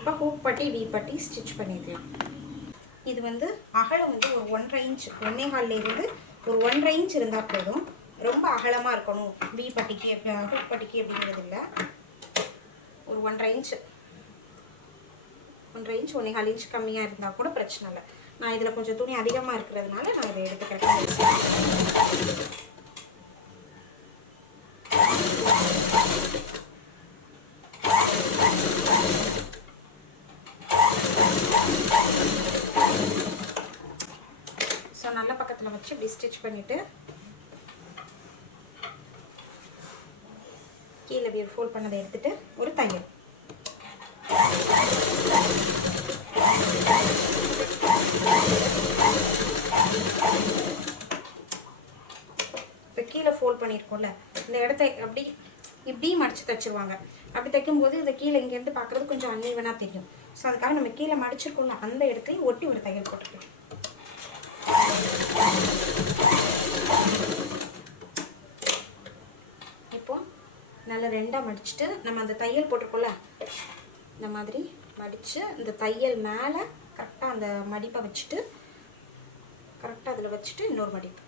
இப்போ ஹூக் பட்டி வி பட்டி ஸ்டிச் பண்ணிடலாம். இது வந்து அகலம் வந்து ஒரு ஒன்றரை இன்ச் ஒன்னே இருந்து ஒரு ஒன்றரை இன்ச் இருந்தால் போதும். ரொம்ப அகலமாக இருக்கணும். வி பட்டிக்கு எப்படி ஹூக் பட்டிக்கு அப்படிங்கிறது இல்லை. ஒரு ஒன்றரை இன்ச் ஒன்றரை இன்ச் ஒன்றே கால் இன்ச் கம்மியாக இருந்தால் கூட பிரச்சனை இல்லை. நான் இதில் கொஞ்சம் துணி அதிகமாக இருக்கிறதுனால நான் இதை எடுத்துக்கிறேன் ஸோ நல்ல பக்கத்தில் வச்சு இப்படி ஸ்டிச் பண்ணிவிட்டு கீழே இப்படி ஃபோல்ட் பண்ணதை எடுத்துகிட்டு ஒரு தையல். இப்போ கீழே ஃபோல்ட் பண்ணியிருக்கோம்ல இந்த இடத்த அப்படி இப்படி மடித்து தைச்சிருவாங்க. அப்படி தைக்கும்போது இந்த கீழே இங்கேருந்து பார்க்குறது கொஞ்சம் அன்ஈவனாக தெரியும். ஸோ அதுக்காக நம்ம கீழே மடிச்சிருக்கோம்ல அந்த இடத்தையும் ஒட்டி ஒரு தையல் போட்டுக்கலாம் இப்போ நல்லா ரெண்டாக மடிச்சுட்டு நம்ம அந்த தையல் போட்டிருக்கோம்ல இந்த மாதிரி மடித்து இந்த தையல் மேலே கரெக்டாக அந்த மடிப்பை வச்சுட்டு கரெக்டாக அதில் வச்சுட்டு இன்னொரு மடிப்பு.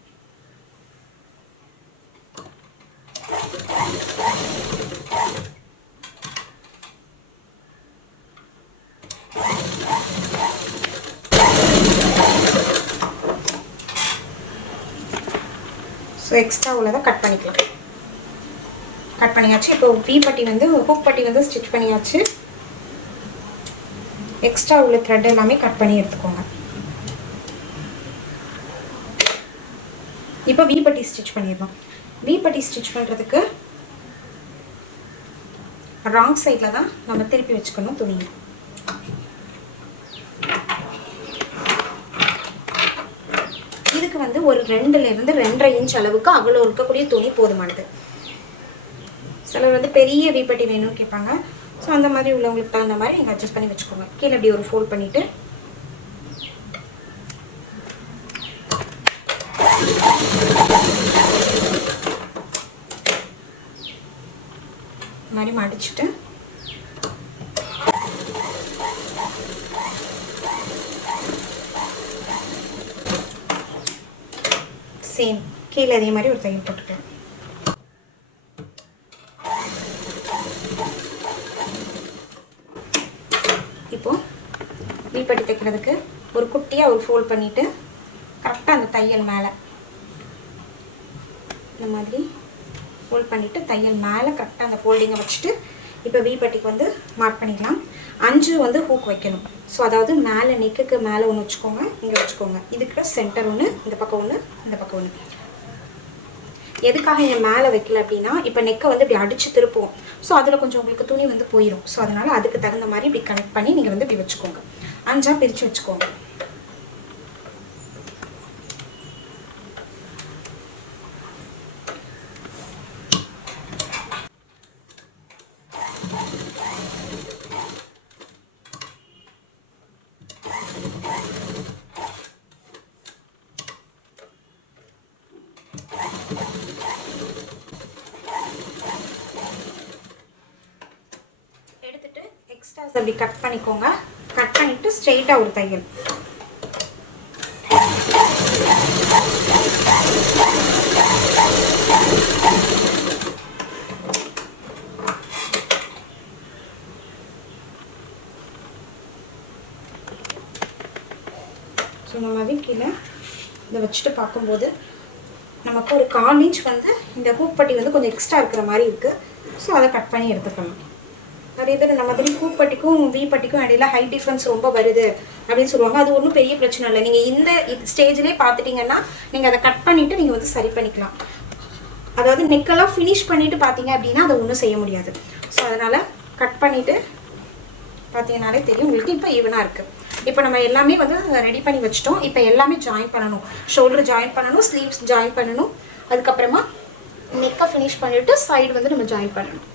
ஸோ எக்ஸ்ட்ரா உள்ளதை கட் பண்ணிக்கலாம். கட் பண்ணியாச்சு. இப்போ வி பட்டி வந்து ஹூக் பட்டி வந்து ஸ்டிச் பண்ணியாச்சு. எக்ஸ்ட்ரா உள்ள த்ரெட் எல்லாமே கட் பண்ணி எடுத்துக்கோங்க. இப்போ வி பட்டி ஸ்டிச் பண்ணிடலாம். வி பட்டி ஸ்டிச் பண்ணுறதுக்கு ராங் சைடில் தான் நம்ம திருப்பி வச்சுக்கணும் துணியை இதுக்கு வந்து ஒரு ரெண்டுலேருந்து ரெண்டரை இன்ச் அளவுக்கு அவ்வளோ இருக்கக்கூடிய துணி போதுமானது. சிலர் வந்து பெரிய வீப்பட்டி வேணும்னு கேட்பாங்க. ஸோ அந்த மாதிரி உள்ளவங்களுக்கு தகுந்த மாதிரி நீங்கள் அட்ஜஸ்ட் பண்ணி வச்சுக்கோங்க. கீழே இப்படி ஒரு ஃபோல்ட் பண்ணிவிட்டு மாதிரி மடிச்சுட்டு. சேம் கீழே அதே மாதிரி ஒரு தையல் போட்டுக்கலாம் இப்போ வீப்பட்டி தைக்கிறதுக்கு ஒரு குட்டியாக ஒரு ஃபோல்ட் பண்ணிவிட்டு கரெக்டாக அந்த தையல் மேலே இந்த மாதிரி ஃபோல்ட் பண்ணிவிட்டு தையல் மேலே கரெக்டாக அந்த ஃபோல்டிங்கை வச்சுட்டு இப்போ வீப்பட்டிக்கு வந்து மார்க் பண்ணிக்கலாம். அஞ்சு வந்து ஹூக் வைக்கணும். ஸோ அதாவது மேலே நெக்குக்கு மேலே ஒன்று வச்சுக்கோங்க இங்கே வச்சுக்கோங்க. இதுக்கு சென்டர் ஒன்று இந்த பக்கம் ஒன்று இந்த பக்கம் ஒன்று எதுக்காக இங்கே மேலே வைக்கல அப்படின்னா இப்போ நெக்கை வந்து இப்படி அடித்து திருப்புவோம். ஸோ அதில் கொஞ்சம் உங்களுக்கு துணி வந்து போயிடும் ஸோ அதனால் அதுக்கு தகுந்த மாதிரி இப்படி கனெக்ட் பண்ணி நீங்கள் வந்து இப்படி வச்சுக்கோங்க. அஞ்சாக பிரித்து வச்சுக்கோங்க. அப்படி கட் பண்ணிக்கோங்க. கட் பண்ணிட்டு ஸ்ட்ரெயிட்டாக ஒரு தையல். ஸோ இந்த மாதிரி கீழே இதை வச்சுட்டு பார்க்கும்போது நமக்கு ஒரு கால் இன்ச் வந்து இந்த ஹூப்பட்டி வந்து கொஞ்சம் எக்ஸ்ட்ரா இருக்கிற மாதிரி இருக்குது ஸோ அதை கட் பண்ணி எடுத்துக்கணும் நிறைய பேர் நம்ம மாதிரி பூப்பட்டிக்கும் வீப்பட்டிக்கும் இடையில ஹை டிஃப்ரென்ஸ் ரொம்ப வருது அப்படின்னு சொல்லுவாங்க. அது ஒன்றும் பெரிய பிரச்சனை இல்லை. நீங்கள் இந்த ஸ்டேஜ்லேயே பார்த்துட்டிங்கன்னா நீங்கள் அதை கட் பண்ணிவிட்டு நீங்கள் வந்து சரி பண்ணிக்கலாம். அதாவது நெக்கெல்லாம் ஃபினிஷ் பண்ணிவிட்டு பார்த்தீங்க அப்படின்னா அதை ஒன்றும் செய்ய முடியாது. ஸோ அதனால் கட் பண்ணிவிட்டு பார்த்தீங்கனாலே தெரியும். உங்களுக்கு இப்போ ஈவனாக இருக்குது இப்போ நம்ம எல்லாமே வந்து ரெடி பண்ணி வச்சிட்டோம். இப்போ எல்லாமே ஜாயின் பண்ணணும். ஷோல்டர் ஜாயின் பண்ணணும். ஸ்லீவ்ஸ் ஜாயின் பண்ணணும். அதுக்கப்புறமா நெக்கை ஃபினிஷ் பண்ணிவிட்டு சைடு வந்து நம்ம ஜாயின் பண்ணணும்.